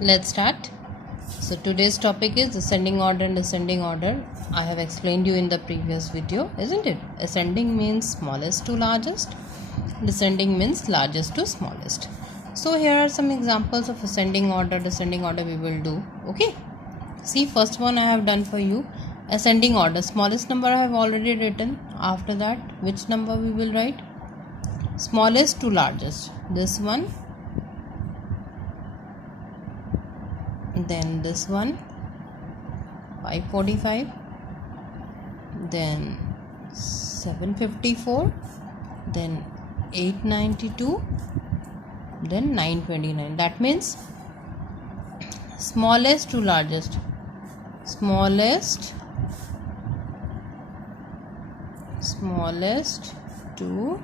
Let's start. So today's topic is ascending order and descending order. I have explained you in the previous video, isn't it? Ascending means smallest to largest. Descending means largest to smallest. So here are some examples of ascending order, descending order we will do. Okay. See, first one I have done for you. Ascending order. Smallest number I have already written. After that, which number we will write? Smallest to largest. This one. Then this one. 545. Then 754. Then 892. Then 929. That means smallest to largest. Smallest to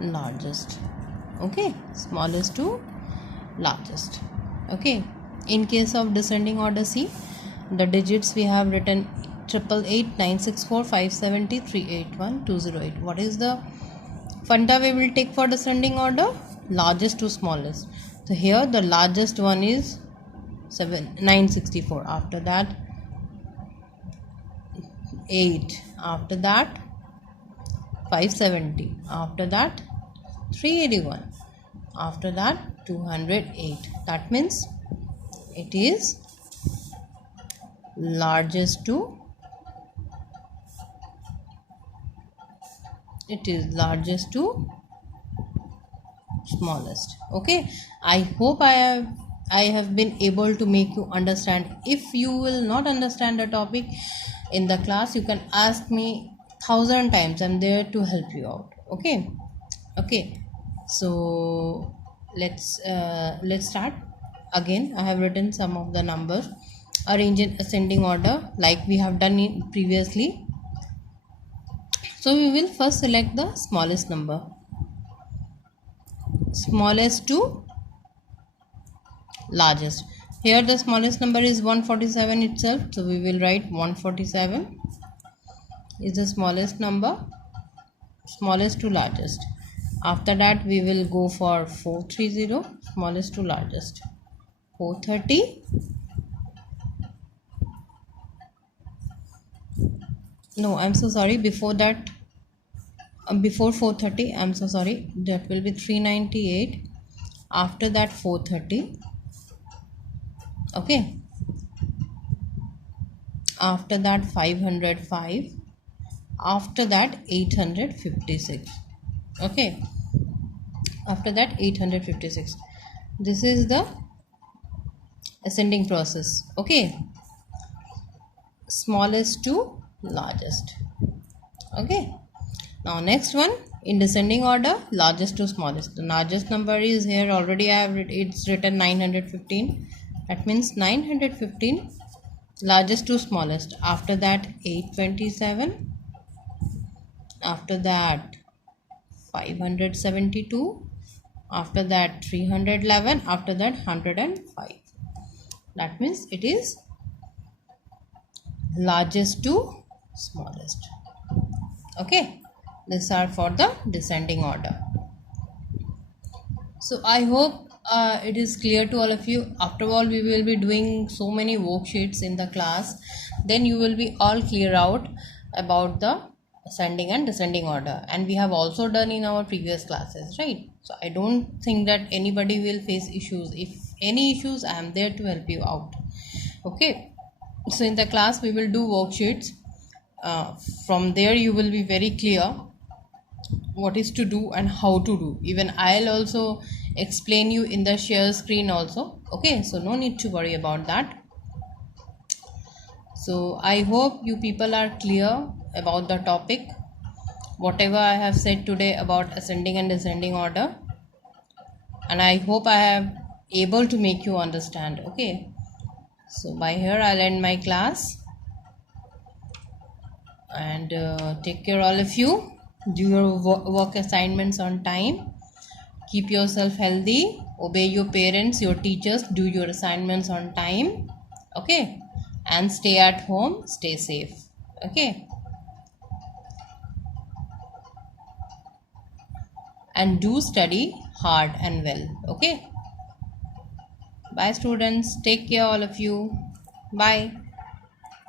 largest. Okay, smallest to largest. Okay, in case of descending order, see the digits we have written 888 964 570 381 208. What is the funda we will take for descending order? Largest to smallest. So here the largest one is 964. After that 8. After that 570. After that 381. After that 208. That means it is largest to smallest. Okay, I hope I have been able to make you understand. If you will not understand the topic in the class, you can ask me 1,000 times. I'm there to help you out. Okay, so let's start. Again, I have written some of the numbers. Arrange in ascending order like we have done it previously. So we will first select the smallest number. Smallest to largest. Here the smallest number is 147 itself. So we will write 147 is the smallest number. Smallest to largest. After that we will go for 430. Smallest to largest. 430. No, I'm so sorry. Before that, before 430, I'm so sorry. That will be 398. After that 430. Okay. After that 505. After that 856. Okay. After that 856. This is the ascending process. Okay. Smallest to largest. Okay. Now next one, in descending order, largest to smallest. The largest number is here already I have it's written 915. That means 915 largest to smallest. After that 827. After that 572. After that 311. After that 105. That means it is largest to smallest. Okay. These are for the descending order. So I hope it is clear to all of you. After all, we will be doing so many worksheets in the class. Then you will be all clear out about the ascending and descending order. And we have also done in our previous classes, right? So I don't think that anybody will face issues. If any issues, I am there to help you out. Okay. So in the class, we will do worksheets. From there, you will be very clear what is to do and how to do. Even I'll also explain you in the share screen also. Okay, so no need to worry about that. So I hope you people are clear about the topic, whatever I have said today about ascending and descending order, and I hope I have able to make you understand. Okay, so by here I'll end my class, and take care all of you. Do your work assignments on time. Keep yourself healthy. Obey your parents, your teachers. Do your assignments on time. Okay. And stay at home. Stay safe. Okay. And do study hard and well. Okay. Bye students. Take care all of you. Bye.